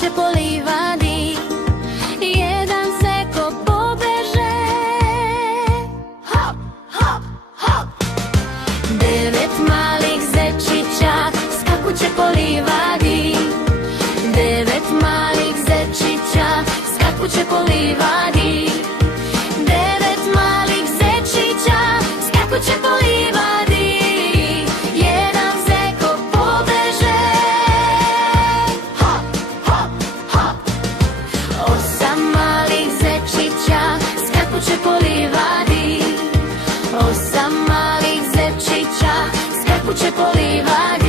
skakuće po livadi, jedan zeko pobeže. Hop, hop, hop. 9 malih zečića skakuće po livadi, 9 malih zečića skakuće po livadi, 9 malih zečića skakuće po livadi, jedan zeko pobeže. Hop, hop, hop. 8 malih zečića skakuće po livadi, 8 malih zečića skakuće po livadi.